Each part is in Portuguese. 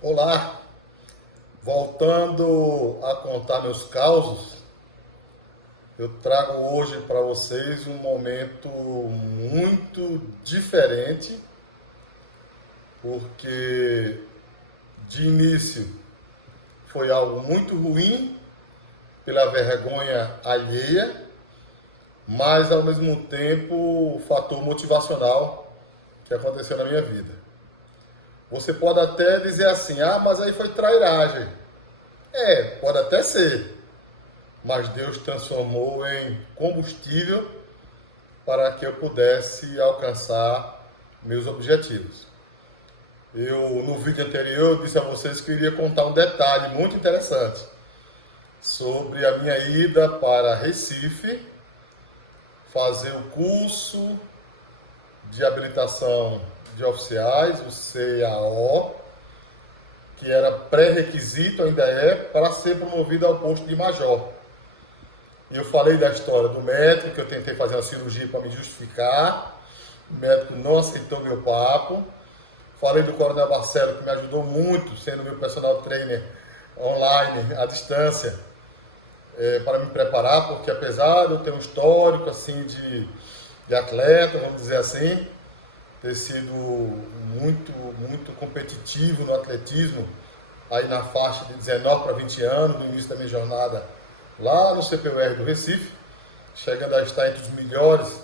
Olá, voltando a contar meus causos, eu trago hoje para vocês um momento muito diferente, porque de início foi algo muito ruim pela vergonha alheia, mas ao mesmo tempo o fator motivacional que aconteceu na minha vida. Você pode até dizer assim, mas aí foi trairagem. Pode até ser, mas Deus transformou em combustível para que eu pudesse alcançar meus objetivos. No vídeo anterior, disse a vocês que eu iria contar um detalhe muito interessante sobre a minha ida para Recife, fazer o curso de habilitação de oficiais, o CAO, que era pré-requisito, ainda para ser promovido ao posto de major. E eu falei da história do médico, que eu tentei fazer uma cirurgia para me justificar, o médico não aceitou meu papo. Falei do Coronel Marcelo, que me ajudou muito, sendo meu personal trainer online, à distância, para me preparar, porque apesar de eu ter um histórico assim, de atleta, vamos dizer assim, ter sido muito competitivo no atletismo, aí na faixa de 19 para 20 anos, no início da minha jornada lá no CPUR do Recife, chegando a estar entre os melhores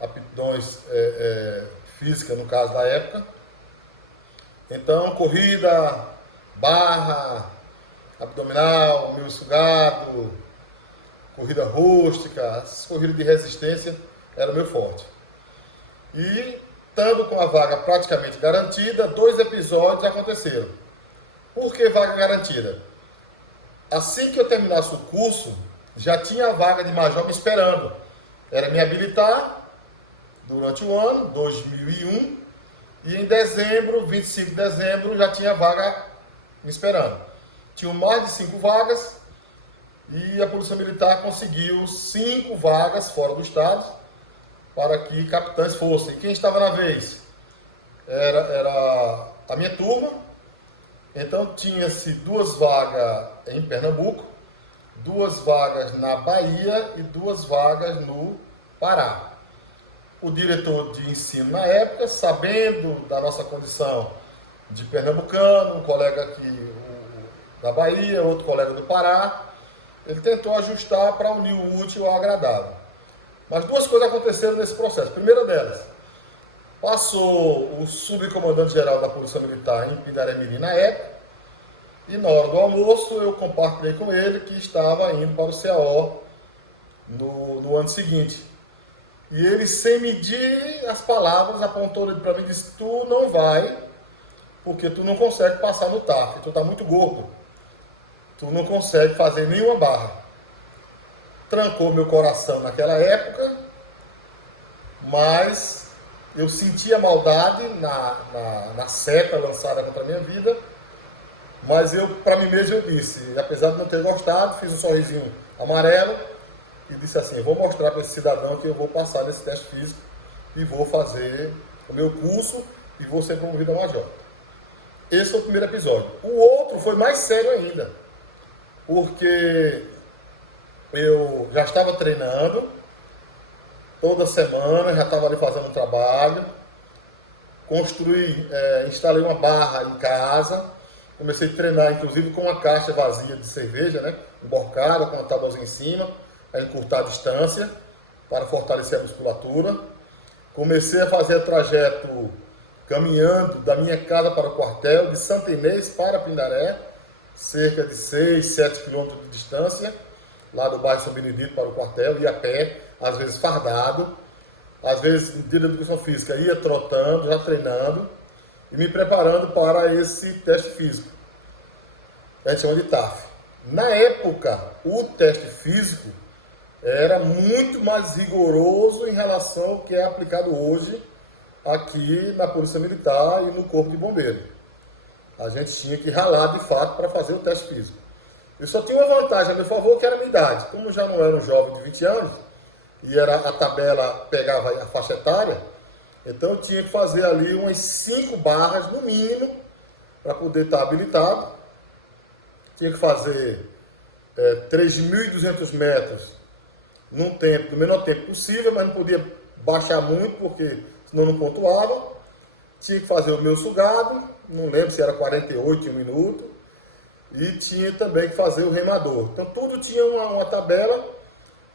aptidões físicas, no caso da época. Então, corrida, barra, abdominal, meio sugado, corrida rústica, essas corridas de resistência era o meu forte. E, estando com a vaga praticamente garantida, 2 episódios aconteceram. Por que vaga garantida? Assim que eu terminasse o curso, já tinha a vaga de major me esperando. Era me habilitar durante o ano, 2001, e em dezembro, 25 de dezembro, já tinha vaga me esperando. Tinham mais de 5 vagas e a Polícia Militar conseguiu 5 vagas fora do estado para que capitães fossem. Quem estava na vez? Era a minha turma. Então tinha-se 2 vagas em Pernambuco, 2 vagas na Bahia e 2 vagas no Pará. O diretor de ensino na época, sabendo da nossa condição de pernambucano, um colega aqui da Bahia, outro colega do Pará, ele tentou ajustar para unir o útil ao agradável. Mas 2 coisas aconteceram nesse processo. A primeira delas, passou o subcomandante-geral da Polícia Militar em Pindaré-Mirim na época, e na hora do almoço eu compartilhei com ele que estava indo para o CAO no ano seguinte. E ele, sem medir as palavras, apontou para mim e disse: tu não vai, porque tu não consegue passar no TAF, tu está muito gordo, tu não consegue fazer nenhuma barra. Trancou meu coração naquela época, mas eu senti a maldade na seta lançada contra a minha vida, mas para mim mesmo eu disse, apesar de não ter gostado, fiz um sorrisinho amarelo e disse assim: eu vou mostrar para esse cidadão que eu vou passar nesse teste físico e vou fazer o meu curso e vou ser promovido a major. Esse foi o primeiro episódio. O outro foi mais sério ainda, porque eu já estava treinando toda semana, já estava ali fazendo um trabalho, instalei uma barra em casa, comecei a treinar inclusive com uma caixa vazia de cerveja, né, emborcada, com uma tábuazinha em cima, a encurtar a distância para fortalecer a musculatura. Comecei a fazer o trajeto caminhando da minha casa para o quartel, de Santa Inês para Pindaré, cerca de 6, 7 quilômetros de distância, lá do bairro São Benedito para o quartel, ia a pé, às vezes fardado, às vezes no dia da educação física ia trotando, já treinando e me preparando para esse teste físico. A gente chama de TAF. Na época, o teste físico era muito mais rigoroso em relação ao que é aplicado hoje aqui na Polícia Militar e no Corpo de Bombeiros. A gente tinha que ralar de fato para fazer o teste físico. Eu só tinha uma vantagem a meu favor, que era a minha idade. Como eu já não era um jovem de 20 anos, e a tabela pegava a faixa etária, então eu tinha que fazer ali umas 5 barras no mínimo para poder estar habilitado. Tinha que fazer 3.200 metros no menor tempo possível, mas não podia baixar muito, porque senão não pontuava. Tinha que fazer o meu sugado, não lembro se era 48 em um minuto, e tinha também que fazer o remador. Então tudo tinha uma tabela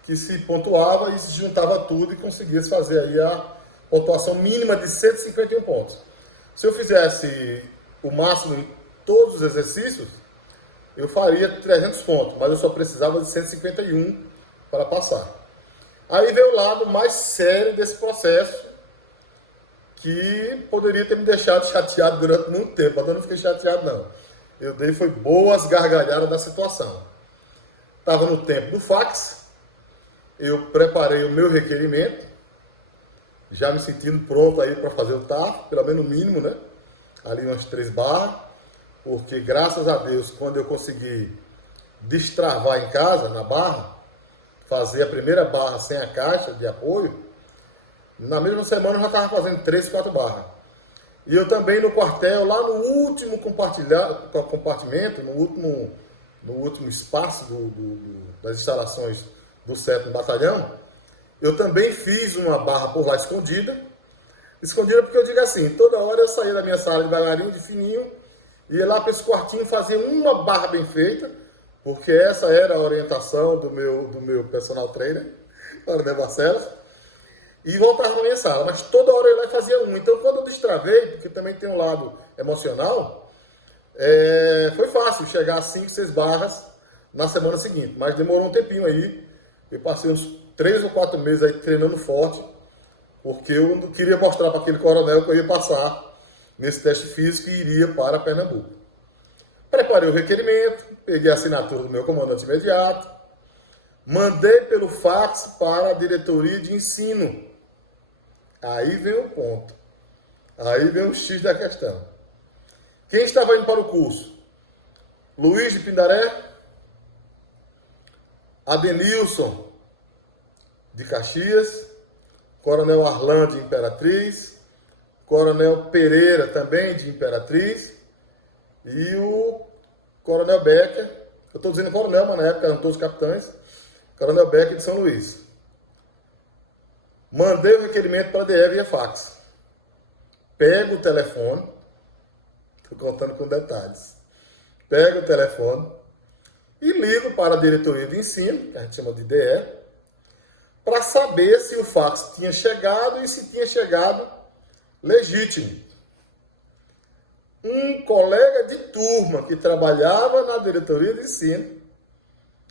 que se pontuava e se juntava tudo e conseguia fazer aí a pontuação mínima de 151 pontos. Se eu fizesse o máximo em todos os exercícios, eu faria 300 pontos, mas eu só precisava de 151 para passar. Aí veio o lado mais sério desse processo, que poderia ter me deixado chateado durante muito tempo, mas eu não fiquei chateado não. Eu dei foi boas gargalhadas da situação. Estava no tempo do fax, eu preparei o meu requerimento, já me sentindo pronto aí para fazer o TAF, pelo menos o mínimo, né? Ali umas 3 barras. Porque, graças a Deus, quando eu consegui destravar em casa, na barra, fazer a primeira barra sem a caixa de apoio, na mesma semana eu já estava fazendo 3, 4 barras. E eu também no quartel, lá no último compartimento, no último espaço das instalações do 7º Batalhão, eu também fiz uma barra por lá escondida. Escondida porque eu digo assim, toda hora eu saía da minha sala devagarinho, de fininho, ia lá para esse quartinho fazer uma barra bem feita, porque essa era a orientação do meu personal trainer, Coronel Barcelos, e voltava para minha sala. Mas toda hora eu ia lá e fazia uma. Então, quando eu destravei, porque também tem um lado emocional, foi fácil chegar a 5, 6 barras na semana seguinte. Mas demorou um tempinho aí. Eu passei uns 3 ou 4 meses aí treinando forte, porque eu não queria mostrar para aquele coronel que eu ia passar nesse teste físico e iria para Pernambuco. Preparei o requerimento, peguei a assinatura do meu comandante imediato, mandei pelo fax para a diretoria de ensino. Aí vem o ponto. Aí vem o X da questão. Quem estava indo para o curso? Luiz de Pindaré, Adenilson de Caxias, Coronel Arlan de Imperatriz, Coronel Pereira também de Imperatriz e o Coronel Becker, eu estou dizendo coronel, mas na época eram todos capitães, Coronel Becker de São Luís. Mandei o requerimento para a DE via fax. Pego o telefone, estou contando com detalhes, pego o telefone e ligo para a diretoria de ensino, que a gente chama de DE, para saber se o fax tinha chegado e se tinha chegado legítimo. Um colega de turma que trabalhava na diretoria de ensino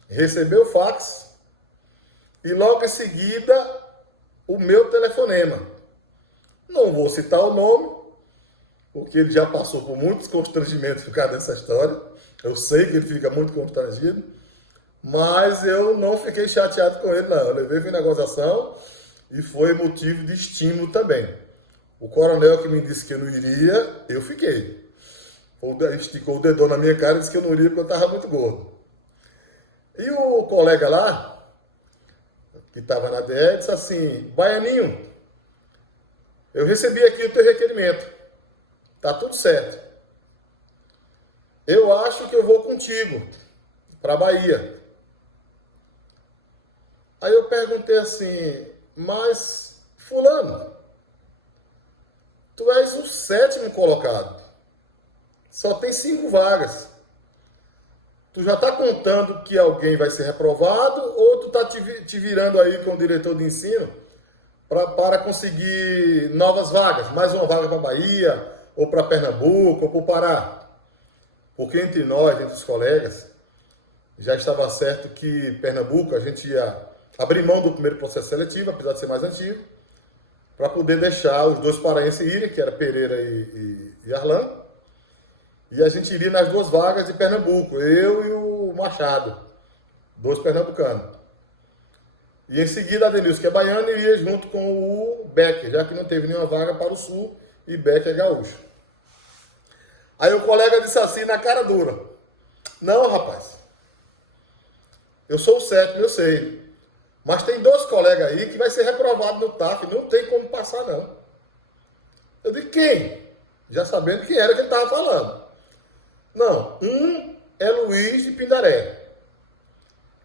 recebeu o fax e logo em seguida o meu telefonema. Não vou citar o nome, porque ele já passou por muitos constrangimentos por causa dessa história. Eu sei que ele fica muito constrangido, mas eu não fiquei chateado com ele, não. Eu levei para negociação e foi motivo de estímulo também. O coronel que me disse que eu não iria, eu fiquei. Esticou o dedão na minha cara e disse que eu não iria porque eu estava muito gordo. E o colega lá, que estava na DE, disse assim: Baianinho, eu recebi aqui o teu requerimento. Tá tudo certo. Eu acho que eu vou contigo para a Bahia. Aí eu perguntei assim: mas fulano, tu és o 7º colocado. Só tem 5 vagas. Tu já está contando que alguém vai ser reprovado ou tu está te virando aí com o diretor de ensino para conseguir novas vagas? Mais uma vaga para Bahia, ou para Pernambuco, ou para o Pará? Porque entre nós, entre os colegas, já estava certo que Pernambuco a gente ia abrir mão do primeiro processo seletivo, apesar de ser mais antigo, para poder deixar os 2 paraenses irem, que era Pereira e Arlan. E a gente iria nas 2 vagas de Pernambuco, eu e o Machado, 2 pernambucanos. E em seguida a Denilson, que é baiano, iria junto com o Becker, já que não teve nenhuma vaga para o Sul e Becker é gaúcho. Aí o colega disse assim na cara dura: não, rapaz, eu sou o 7º, eu sei, mas tem 2 colegas aí que vai ser reprovado no TAF, não tem como passar não. Eu disse: quem? Já sabendo quem era que ele estava falando. Não, um é Luiz de Pindaré.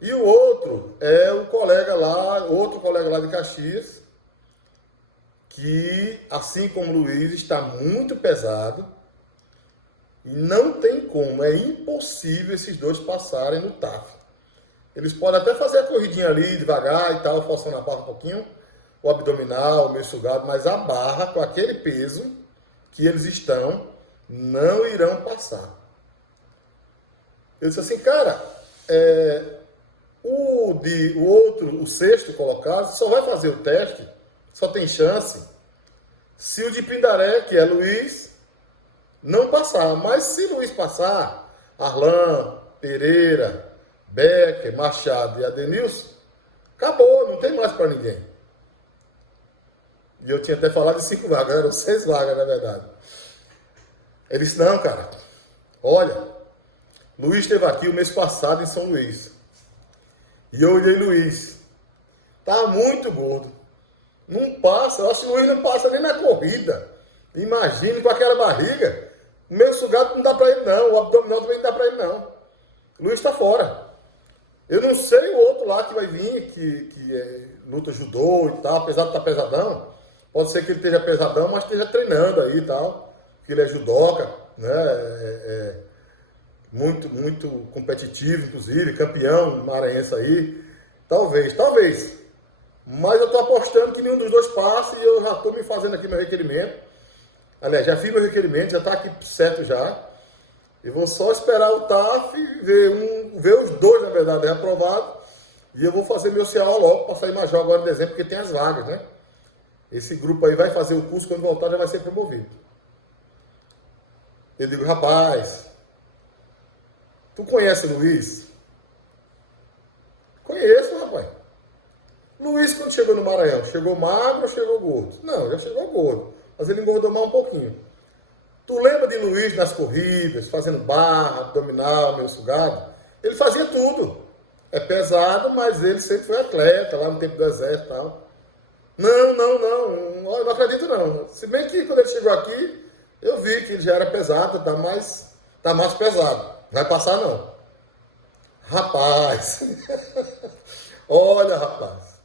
E o outro é o colega lá, outro colega lá de Caxias, que, assim como o Luiz, está muito pesado. E não tem como, é impossível esses dois passarem no TAF. Eles podem até fazer a corridinha ali, devagar e tal, forçando a barra um pouquinho, o abdominal, o meio sugado, mas a barra, com aquele peso que eles estão, não irão passar. Eu disse assim, cara, o sexto colocado, só vai fazer o teste, só tem chance, se o de Pindaré, que é Luiz, não passar. Mas se Luiz passar, Arlan, Pereira, Becker, Machado e Adenilson, acabou, não tem mais para ninguém. E eu tinha até falado de 5 vagas, eram 6 vagas, na verdade. Ele disse, não, cara, olha, Luiz esteve aqui o mês passado em São Luís. E eu olhei Luiz, tá muito gordo. Não passa, eu acho que o Luiz não passa nem na corrida. Imagine com aquela barriga. O meio sugado não dá para ele não, o abdominal também não dá para ele não. O Luiz está fora. Eu não sei o outro lá que vai vir, que luta judô e tal, apesar de estar pesadão. Pode ser que ele esteja pesadão, mas esteja treinando aí e tal. Que ele é judoca, né? Muito, muito competitivo, inclusive, campeão maranhense aí. Talvez. Mas eu estou apostando que nenhum dos dois passe e eu já estou me fazendo aqui meu requerimento. Aliás, já fiz meu requerimento, já está aqui certo já. E vou só esperar o TAF, ver os dois, na verdade, reprovados. E eu vou fazer meu CAO logo para sair major agora em dezembro, porque tem as vagas, né? Esse grupo aí vai fazer o curso, quando voltar já vai ser promovido. Eu digo, rapaz, tu conhece o Luiz? Conheço, rapaz. Luiz, quando chegou no Maranhão, chegou magro ou chegou gordo? Não, já chegou gordo. Mas ele engordou mais um pouquinho. Tu lembra de Luiz nas corridas, fazendo barra, abdominal, meio sugado? Ele fazia tudo. É pesado, mas ele sempre foi atleta, lá no tempo do exército e tal. Não, eu não acredito não. Se bem que quando ele chegou aqui, eu vi que ele já era pesado, tá mais pesado. Vai passar não. Rapaz, olha rapaz,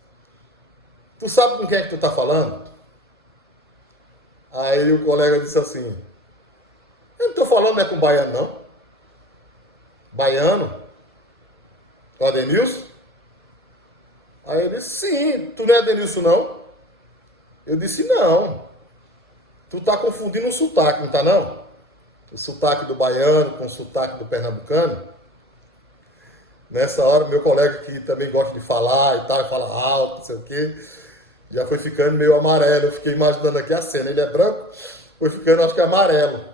tu sabe com quem é que tu tá falando? Aí o colega disse assim, eu não tô falando não é com baiano não. Baiano? O Adenilson? Aí ele disse, sim, tu não é Adenilson não? Eu disse, não. Tu tá confundindo o sotaque, não tá não? O sotaque do baiano com o sotaque do pernambucano. Nessa hora, meu colega que também gosta de falar e tal, fala alto, não sei o quê, já foi ficando meio amarelo. Eu fiquei imaginando aqui a cena. Ele é branco, foi ficando, acho que amarelo.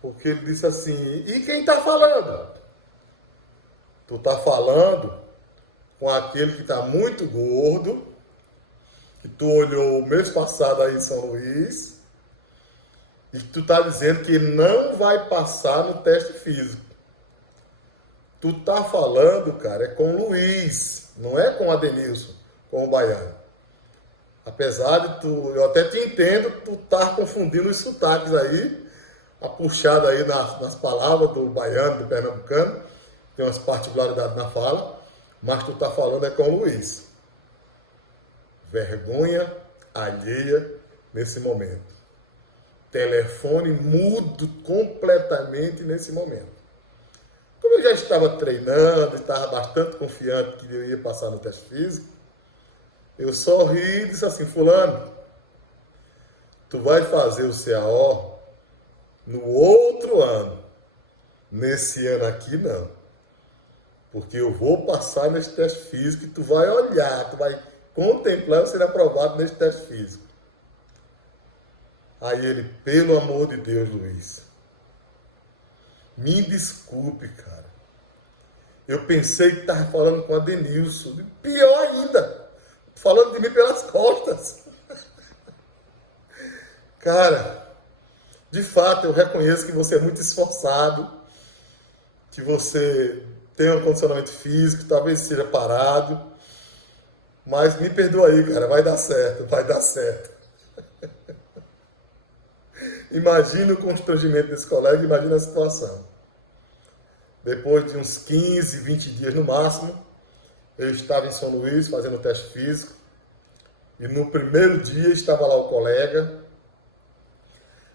Porque ele disse assim, e quem tá falando? Tu tá falando com aquele que tá muito gordo, que tu olhou o mês passado aí em São Luís, e que tu tá dizendo que ele não vai passar no teste físico. Tu tá falando, cara, é com o Luiz, não é com o Adenilson, com o baiano. Apesar de tu, eu até te entendo, tu tá confundindo os sotaques aí, a puxada aí nas palavras do baiano, do pernambucano, tem umas particularidades na fala, mas tu tá falando é com o Luiz. Vergonha alheia nesse momento. Telefone mudo completamente nesse momento. Como eu já estava treinando, estava bastante confiante que eu ia passar no teste físico, eu só ri e disse assim, fulano, tu vai fazer o CAO no outro ano. Nesse ano aqui, não. Porque eu vou passar nesse teste físico e tu vai olhar, tu vai contemplar eu ser aprovado nesse teste físico. Aí ele, pelo amor de Deus, Luiz, me desculpe, cara. Eu pensei que estava falando com a Denilson. Pior ainda, falando de mim pelas costas. Cara, de fato, eu reconheço que você é muito esforçado, que você tem um condicionamento físico, talvez seja parado, mas me perdoa aí, cara, vai dar certo, vai dar certo. Imagina o constrangimento desse colega, imagina a situação. Depois de uns 15, 20 dias no máximo, eu estava em São Luís fazendo o teste físico. E no primeiro dia estava lá o colega.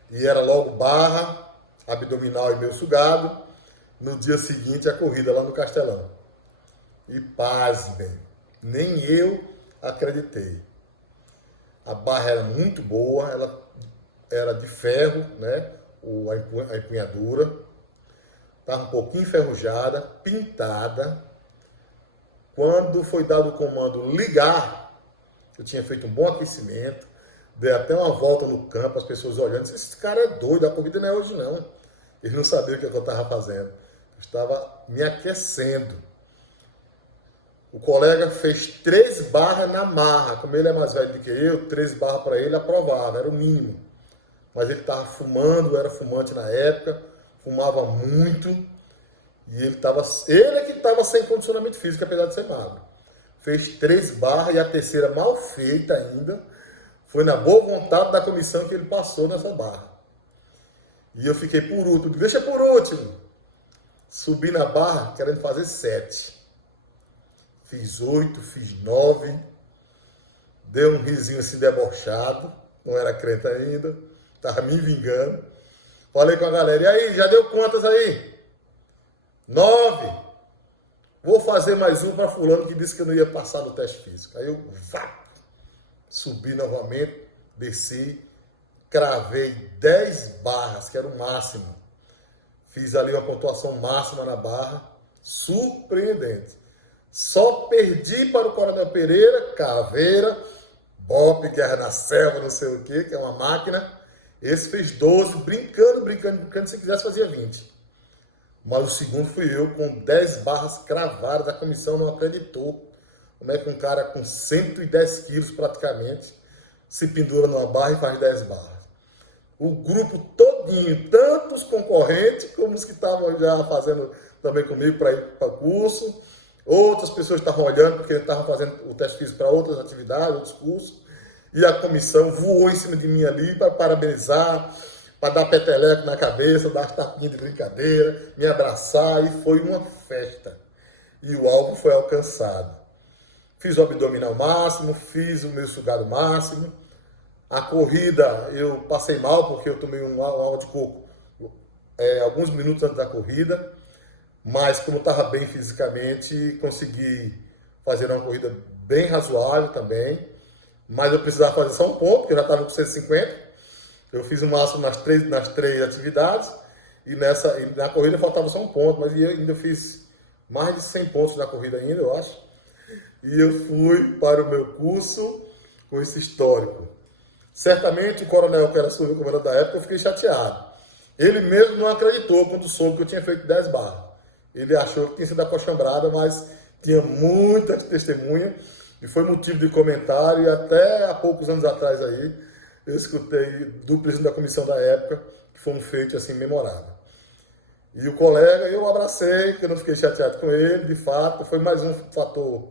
E era logo barra, abdominal e meio sugado. No dia seguinte a corrida lá no Castelão. E pasmem, nem eu acreditei. A barra era muito boa, ela era de ferro, né? A empunhadura. Estava um pouquinho enferrujada, pintada. Quando foi dado o comando ligar, eu tinha feito um bom aquecimento, dei até uma volta no campo, as pessoas olhando, esse cara é doido, a corrida não é hoje não. Eles não sabiam o que eu estava fazendo. Eu estava me aquecendo. O colega fez 3 barras na marra. Como ele é mais velho do que eu, 3 barras para ele aprovava, era o mínimo. Mas ele estava fumando, era fumante na época, fumava muito. E ele é que estava sem condicionamento físico, apesar de ser magro. Fez 3 barras e a terceira mal feita ainda. Foi na boa vontade da comissão que ele passou nessa barra. E eu fiquei por último. Deixa por último. Subi na barra querendo fazer 7. Fiz 8, fiz 9. Dei um risinho assim debochado. Não era crente ainda. Estava me vingando. Falei com a galera. E aí, já deu quantas aí? 9. Vou fazer mais um para fulano que disse que eu não ia passar no teste físico. Aí eu subi novamente, desci, cravei 10 barras, que era o máximo. Fiz ali uma pontuação máxima na barra, surpreendente. Só perdi para o Coronel Pereira, Caveira, Bop, Guerra na Selva, não sei o que é uma máquina. Esse fez 12, brincando, se quisesse fazia 20. Mas o segundo fui eu, com 10 barras cravadas. A comissão não acreditou. Como é que um cara com 110 quilos praticamente se pendura numa barra e faz 10 barras? O grupo todinho, tanto os concorrentes como os que estavam já fazendo também comigo para ir para o curso. Outras pessoas estavam olhando porque estavam fazendo o teste físico para outras atividades, outros cursos. E a comissão voou em cima de mim ali para parabenizar, para dar peteleco na cabeça, dar as tapinhas de brincadeira, me abraçar, e foi uma festa. E o alvo foi alcançado. Fiz o abdominal máximo, fiz o meu sugado máximo. A corrida eu passei mal porque eu tomei uma água de coco alguns minutos antes da corrida, mas como estava bem fisicamente, consegui fazer uma corrida bem razoável também, mas eu precisava fazer só um ponto, porque eu já estava com 150. Eu fiz o máximo nas três atividades e na corrida faltava só um ponto, mas eu ainda fiz mais de 100 pontos na corrida ainda, eu acho. E eu fui para o meu curso com esse histórico. Certamente o coronel, que era subcomandante da época, eu fiquei chateado. Ele mesmo não acreditou quando soube que eu tinha feito 10 barras. Ele achou que tinha sido acochambrada, mas tinha muitas testemunhas e foi motivo de comentário. E até há poucos anos atrás aí, eu escutei do presidente da comissão da época que foi um feito assim memorável. E o colega, eu abracei, porque eu não fiquei chateado com ele, de fato, foi mais um fator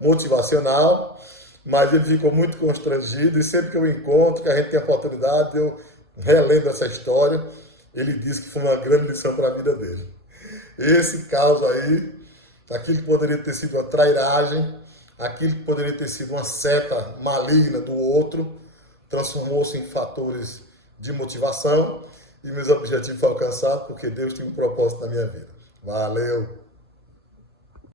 motivacional, mas ele ficou muito constrangido e sempre que eu encontro, que a gente tem a oportunidade, eu relembro essa história. Ele disse que foi uma grande lição para a vida dele. Esse caso aí, aquilo que poderia ter sido uma trairagem, aquilo que poderia ter sido uma seta maligna do outro, transformou-se em fatores de motivação e meus objetivos foram alcançados porque Deus tinha um propósito na minha vida. Valeu!